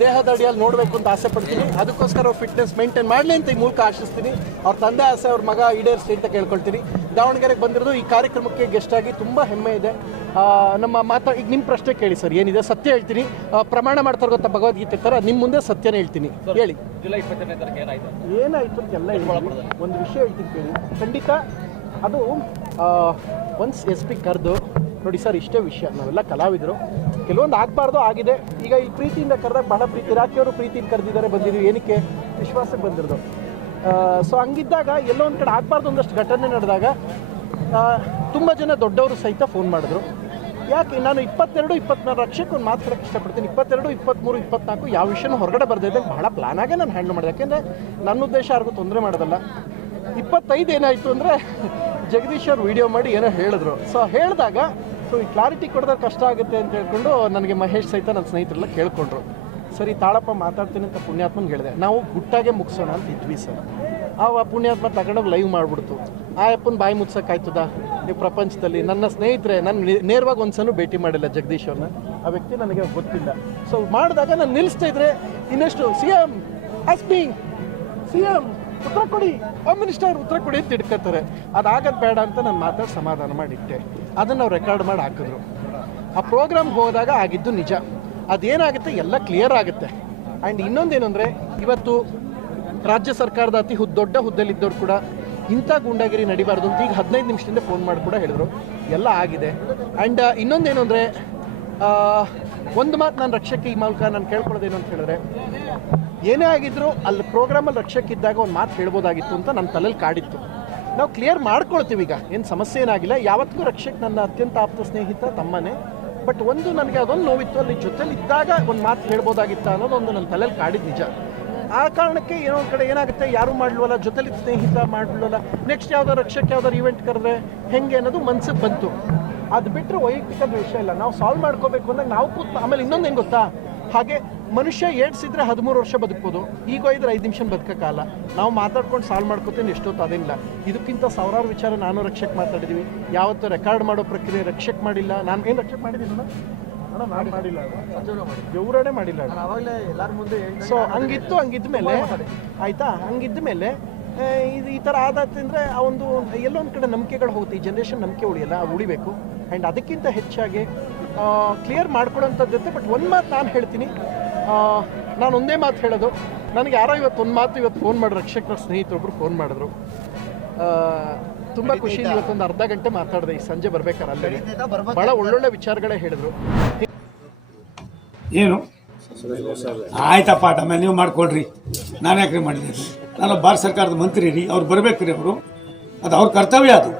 ದೇಹದ ಅಡಿಯಲ್ಲಿ ನೋಡಬೇಕು ಅಂತ ಆಸೆ ಪಡ್ತೀನಿ. ಅದಕ್ಕೋಸ್ಕರ ಅವ್ರು ಫಿಟ್ನೆಸ್ ಮೇಂಟೈನ್ ಮಾಡಲಿ ಅಂತ ಈ ಮೂಲಕ ಆಶಿಸ್ತೀನಿ. ಅವ್ರ ತಂದೆ ಆಸೆ ಅವ್ರ ಮಗ ಈಡೇರಿಸಲಿ ಅಂತ ಕೇಳ್ಕೊಳ್ತೀನಿ. ದಾವಣಗೆರೆಗೆ ಬಂದಿರೋದು ಈ ಕಾರ್ಯಕ್ರಮಕ್ಕೆ ಗೆಸ್ಟ್ ಆಗಿ ತುಂಬ ಹೆಮ್ಮೆ ಇದೆ. ನಮ್ಮ ಈಗ ನಿಮ್ಮ ಪ್ರಶ್ನೆ ಕೇಳಿ ಸರ್, ಏನಿದೆ ಸತ್ಯ ಹೇಳ್ತೀನಿ. ಪ್ರಮಾಣ ಮಾಡ್ತಾರೆ ಗೊತ್ತಾ ಭಗವದ್ಗೀತೆ ಥರ ನಿಮ್ಮ ಮುಂದೆ ಸತ್ಯನೇ ಹೇಳ್ತೀನಿ. ಹೇಳಿ ಜುಲೈ 22ನೇ ತಾರೀಕು ಏನಾಯಿತು ಎಲ್ಲ ಒಂದು ವಿಷಯ ಹೇಳ್ತೀನಿ ಕೇಳಿ. ಖಂಡಿತ ಅದು ಒನ್ಸ್ SP ಕರೆದು ನೋಡಿ ಸರ್, ಇಷ್ಟೇ ವಿಷಯ. ನಾವೆಲ್ಲ ಕಲಾವಿದರು, ಕೆಲವೊಂದು ಆಗಬಾರ್ದು ಆಗಿದೆ. ಈಗ ಈ ಪ್ರೀತಿಯಿಂದ ಕರೆದಾಗ ಬಹಳ ಪ್ರೀತಿ, ರಾಖಿಯವರು ಪ್ರೀತಿಯಿಂದ ಕರೆದಿದ್ದಾರೆ, ಬಂದಿದ್ದೀವಿ. ಏನಕ್ಕೆ ವಿಶ್ವಾಸಕ್ಕೆ ಬಂದಿರೋದು. ಸೊ ಹಂಗಿದ್ದಾಗ ಎಲ್ಲೋ ಒಂದು ಕಡೆ ಆಗಬಾರ್ದು ಒಂದಷ್ಟು ಘಟನೆ ನಡೆದಾಗ ತುಂಬ ಜನ ದೊಡ್ಡವರು ಸಹಿತ ಫೋನ್ ಮಾಡಿದ್ರು. ಯಾಕೆ ನಾನು 22, 24 ರಕ್ಷಕ್ಕೆ ಒಂದು ಮಾತಾಡೋಕ್ಕೆ ಇಷ್ಟಪಡ್ತೀನಿ. 22, 23, 24 ಯಾವ ವಿಷಯನೂ ಹೊರಗಡೆ ಬರ್ದಿದ್ದೆ ಬಹಳ ಪ್ಲಾನ್ ಆಗೇ ನಾನು ಹ್ಯಾಂಡಲ್ ಮಾಡಿದೆ. ಯಾಕೆಂದರೆ ನನ್ನ ಉದ್ದೇಶ ಯಾರಿಗೂ ತೊಂದರೆ ಮಾಡೋದಲ್ಲ. 25 ಏನಾಯಿತು ಅಂದರೆ ಜಗದೀಶ್ ಅವ್ರು ವಿಡಿಯೋ ಮಾಡಿ ಏನೋ ಹೇಳಿದ್ರು. ಸೊ ಹೇಳಿದಾಗ ಈ ಕ್ಲಾರಿಟಿ ಕೊಡಿದಾಗ ಕಷ್ಟ ಆಗುತ್ತೆ ಅಂತ ಹೇಳ್ಕೊಂಡು ನನಗೆ ಮಹೇಶ್ ಸಹಿತ ನನ್ನ ಸ್ನೇಹಿತರೆಲ್ಲ ಕೇಳ್ಕೊಂಡ್ರು. ಸರಿ ತಾಳಪ್ಪ ಮಾತಾಡ್ತೀನಿ ಅಂತ ಪುಣ್ಯಾತ್ಮನಿಗೆ ಹೇಳಿದೆ. ನಾವು ಗುಟ್ಟಾಗೆ ಮುಗಿಸೋಣ ಅಂತ ಇದ್ವಿ ಸರ್. ಆ ಪುಣ್ಯಾತ್ಮ ತಗೊಂಡೋಗಿ ಲೈವ್ ಮಾಡಿಬಿಡ್ತು. ಆ ಅಪ್ಪನ ಬಾಯಿ ಮುಚ್ಚೋಕ್ಕಾಯ್ತದ ನೀವು ಪ್ರಪಂಚದಲ್ಲಿ? ನನ್ನ ಸ್ನೇಹಿತರೆ, ನಾನು ನೇರವಾಗಿ ಒಂದ್ಸಲ ಭೇಟಿ ಮಾಡಿಲ್ಲ ಜಗದೀಶ್ ಅವ್ರನ್ನ. ಆ ವ್ಯಕ್ತಿ ನನಗೆ ಗೊತ್ತಿಲ್ಲ. ಸೊ ಮಾಡಿದಾಗ ನಾನು ನಿಲ್ಲಿಸ್ತಾ ಇದ್ರೆ ಇನ್ನೆಷ್ಟು CM ಆಸ್ಕಿಂಗ್ CM ಉತ್ತರ ಕೊಡಿ, ಹೋಮ್ ಮಿನಿಸ್ಟರ್ ಉತ್ತರ ಕೊಡಿ ಅಂತ ಹಿಡ್ಕೊತಾರೆ. ಅದಾಗದು ಬೇಡ ಅಂತ ನಾನು ಮಾತಾಡಿ ಸಮಾಧಾನ ಮಾಡಿಟ್ಟೆ. ಅದನ್ನು ನಾವು ರೆಕಾರ್ಡ್ ಮಾಡಿ ಹಾಕಿದ್ರು. ಆ ಪ್ರೋಗ್ರಾಮ್ಗೆ ಹೋದಾಗ ಆಗಿದ್ದು ನಿಜ. ಅದೇನಾಗುತ್ತೆ ಎಲ್ಲ ಕ್ಲಿಯರ್ ಆಗುತ್ತೆ. ಆ್ಯಂಡ್ ಇನ್ನೊಂದೇನು ಅಂದರೆ, ಇವತ್ತು ರಾಜ್ಯ ಸರ್ಕಾರದ ಅತಿ ದೊಡ್ಡ ಹುದ್ದೆಲಿದ್ದವ್ರು ಕೂಡ ಇಂಥ ಗೂಂಡಾಗಿರಿ ನಡಿಬಾರ್ದು ಅಂತ ಈಗ 15 ನಿಮಿಷದಿಂದ ಫೋನ್ ಮಾಡಿ ಕೂಡ ಹೇಳಿದ್ರು. ಎಲ್ಲ ಆಗಿದೆ. ಆ್ಯಂಡ್ ಇನ್ನೊಂದೇನು ಅಂದರೆ, ಒಂದು ಮಾತು ನಾನು ರಕ್ಷಕ್ಕೆ ಈ ಮೂಲಕ ನಾನು ಕೇಳ್ಕೊಳ್ಳೋದೇನು ಅಂತ ಹೇಳಿದ್ರೆ, ಏನೇ ಆಗಿದ್ರು ಅಲ್ಲಿ ಪ್ರೋಗ್ರಾಮಲ್ಲಿ ರಕ್ಷಕ್ಕಿದ್ದಾಗ ಒಂದು ಮಾತು ಹೇಳ್ಬೋದಾಗಿತ್ತು ಅಂತ ನನ್ನ ತಲೆಯಲ್ಲಿ ಕಾಡಿತ್ತು. ನಾವು ಕ್ಲಿಯರ್ ಮಾಡ್ಕೊಳ್ತೀವಿ. ಈಗ ಏನು ಸಮಸ್ಯೆ ಏನಾಗಿಲ್ಲ. ಯಾವತ್ತಿಗೂ ರಕ್ಷಕ್ ನನ್ನ ಅತ್ಯಂತ ಆಪ್ತ ಸ್ನೇಹಿತ, ತಮ್ಮನೇ. ಬಟ್ ಒಂದು ನನಗೆ ಅದೊಂದು ನೋವಿತ್ತು, ಅಲ್ಲಿ ಜೊತೆಲಿ ಇದ್ದಾಗ ಒಂದು ಮಾತು ಹೇಳ್ಬೋದಾಗಿತ್ತ ಅನ್ನೋದೊಂದು ನನ್ನ ತಲೆಯಲ್ಲಿ ಕಾಡಿದ್ದು ನಿಜ. ಆ ಕಾರಣಕ್ಕೆ ಏನೋ ಒಂದು ಕಡೆ ಏನಾಗುತ್ತೆ, ಯಾರೂ ಮಾಡಲ್ವಲ್ಲ, ಜೊತೆಲಿ ಸ್ನೇಹಿತ ಮಾಡಲ್ವಲ್ಲ, ನೆಕ್ಸ್ಟ್ ಯಾವ್ದಾರು ರಕ್ಷಕ್ಕೆ ಯಾವ್ದಾರು ಈವೆಂಟ್ ಕರೆದ್ರೆ ಹೆಂಗೆ ಅನ್ನೋದು ಮನ್ಸಿಗೆ ಬಂತು. ಅದು ಬಿಟ್ಟರೆ ವೈಯಕ್ತಿಕ ದ್ವೇಷ ಇಲ್ಲ. ನಾವು ಸಾಲ್ವ್ ಮಾಡ್ಕೋಬೇಕು ಅಂದಾಗ ನಾವು ಆಮೇಲೆ ಇನ್ನೊಂದೇನು ಗೊತ್ತಾ, ಹಾಗೆ ಮನುಷ್ಯ ಏಡ್ಸಿದ್ರೆ 13 ವರ್ಷ ಬದುಕ್ಬೋದು. ಈಗ ಇದ್ರೆ 5 ನಿಮಿಷ ಬದುಕೋಕ್ಕಾಗಲ್ಲ. ನಾವು ಮಾತಾಡ್ಕೊಂಡು ಸಾಲ್ವ್ ಮಾಡ್ಕೋತೀನಿ ಎಷ್ಟೊತ್ತು ಅದೇನಿಲ್ಲ. ಇದಕ್ಕಿಂತ ಸಾವಿರಾರು ವಿಚಾರ ನಾನು ರಕ್ಷಕ್ ಮಾತಾಡಿದ್ವಿ. ಯಾವತ್ತೂ ರೆಕಾರ್ಡ್ ಮಾಡೋ ಪ್ರಕ್ರಿಯೆ ರಕ್ಷಕ್ ಮಾಡಿಲ್ಲ. ನಾನು ಏನು ರಕ್ಷಕ್ ಮಾಡಿದ್ದೀನಿ ನಾನು ಮಾಡಿಲ್ಲ, ದೇವರೇ ಮಾಡಿಲ್ಲ. ಅವಾಗಲೇ ಎಲ್ಲರ ಮುಂದೆ. ಸೊ ಹಂಗಿದ್ದ ಮೇಲೆ ಆಯಿತಾ, ಹಂಗಿದ್ದ ಮೇಲೆ ಇದು ಈ ಥರ ಆದಾತಂದರೆ ಆ ಒಂದು ಎಲ್ಲೋ ಒಂದು ಕಡೆ ನಂಬಿಕೆಗಳು ಹೋಗುತ್ತೆ. ಈ ಜನ್ರೇಷನ್ ನಂಬಿಕೆ ಉಳಿಯಲ್ಲ, ಉಳಿಬೇಕು. ಆ್ಯಂಡ್ ಅದಕ್ಕಿಂತ ಹೆಚ್ಚಾಗಿ ಕ್ಲಿಯರ್ ಮಾಡ್ಕೊಳ್ಳೋಂಥದ್ದು ಜೊತೆ. ಬಟ್ ಒಂದು ಮಾತು ನಾನು ಹೇಳ್ತೀನಿ, ನಾನು ಒಂದೇ ಮಾತು ಹೇಳೋದು. ನನಗೆ ಯಾರೋ ಇವತ್ತು ಫೋನ್ ಮಾಡಿ ರಕ್ಷಕರ ಸ್ನೇಹಿತರೊಬ್ಬರು ಫೋನ್ ಮಾಡಿದ್ರು. ತುಂಬ ಖುಷಿಯಿಂದ ಇವತ್ತೊಂದು ಅರ್ಧ ಗಂಟೆ ಮಾತಾಡಿದೆ ಈ ಸಂಜೆ ಬರ್ಬೇಕಾರೆ. ಅಲ್ಲಿ ಭಾಳ ಒಳ್ಳೊಳ್ಳೆ ವಿಚಾರಗಳೇ ಹೇಳಿದ್ರು. ಏನು ಆಯ್ತಪ್ಪ, ಆಮೇಲೆ ನೀವು ಮಾಡ್ಕೊಳ್ರಿ, ನಾನು ಯಾಕ್ರಿ ಮಾಡಿದ್ದೀನಿ? ನಾನು ಭಾರತ ಸರ್ಕಾರದ ಮಂತ್ರಿ ರೀ, ಅವ್ರು ಬರಬೇಕ್ರಿ. ಅವರು ಅದು ಅವ್ರ ಕರ್ತವ್ಯ. ಅದು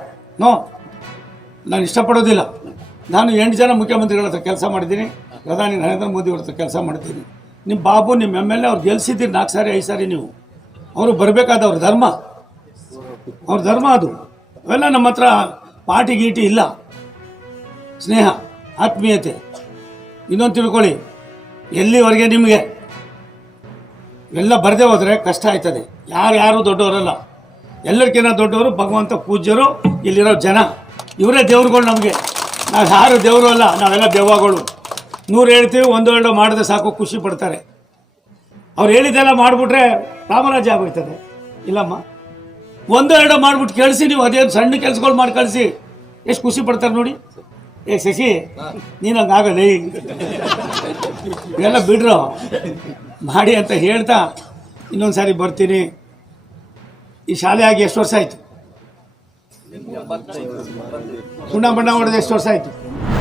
ನಾನು ಇಷ್ಟಪಡೋದಿಲ್ಲ. ನಾನು 8 ಜನ ಮುಖ್ಯಮಂತ್ರಿಗಳ ಹತ್ರ ಕೆಲಸ ಮಾಡಿದ್ದೀನಿ, ಪ್ರಧಾನಿ ನರೇಂದ್ರ ಮೋದಿ ಅವ್ರ ಹತ್ರ ಕೆಲಸ ಮಾಡಿದ್ದೀನಿ. ನಿಮ್ಮ ಬಾಬು, ನಿಮ್ಮ MLA ಅವ್ರು ಗೆಲ್ಸಿದ್ದೀರಿ 4 ಸಾರಿ 5 ಸಾರಿ. ನೀವು ಅವರು ಬರಬೇಕಾದ ಅವ್ರ ಧರ್ಮ ಅದು. ಅವೆಲ್ಲ ನಮ್ಮ ಹತ್ರ ಪಾರ್ಟಿ ಗೀಟಿ ಇಲ್ಲ. ಸ್ನೇಹ, ಆತ್ಮೀಯತೆ. ಇನ್ನೊಂದು ತಿಳ್ಕೊಳ್ಳಿ, ಎಲ್ಲಿವರೆಗೆ ನಿಮಗೆ ಎಲ್ಲ ಬರದೇ ಹೋದರೆ ಕಷ್ಟ ಆಯ್ತದೆ. ಯಾರು ದೊಡ್ಡವರಲ್ಲ, ಎಲ್ಲರಿಗಿಂತ ದೊಡ್ಡವರು ಭಗವಂತ ಪೂಜ್ಯರು, ಇಲ್ಲಿರೋ ಜನ. ಇವರೇ ದೇವ್ರುಗಳು ನಮಗೆ. ನಾವು ಯಾರು ದೇವರು ಅಲ್ಲ, ನಾವೆಲ್ಲ ದೆವ್ವಗಳು. 100 ಹೇಳ್ತೀವಿ, 1-2 ಮಾಡಿದ್ರೆ ಸಾಕು, ಖುಷಿ ಪಡ್ತಾರೆ. ಅವ್ರು ಹೇಳಿದ್ದೆಲ್ಲ ಮಾಡಿಬಿಟ್ರೆ ರಾಮರಾಜ್ಯ ಆಗೋಯ್ತದೆ. ಇಲ್ಲಮ್ಮ, 1-2 ಮಾಡಿಬಿಟ್ಟು ಕಳಿಸಿ. ನೀವು ಅದೇನು ಸಣ್ಣ ಕೆಲಸಗಳು ಮಾಡಿ ಕಳಿಸಿ, ಎಷ್ಟು ಖುಷಿ ಪಡ್ತಾರೆ ನೋಡಿ. ಶಶಿ, ನೀನು ಹಂಗಾಗಲ್ಲ, ಇವೆಲ್ಲ ಬಿಡ್ರು ಮಾಡಿ ಅಂತ ಹೇಳ್ತಾ ಇನ್ನೊಂದು ಸಾರಿ ಬರ್ತೀನಿ. ಈ ಶಾಲೆ ಆಗಿ ಎಷ್ಟು ವರ್ಷ ಆಯಿತು? ಬಣ್ಣ ಹೊಡೆದು ಎಷ್ಟು ವರ್ಷ ಆಯಿತು?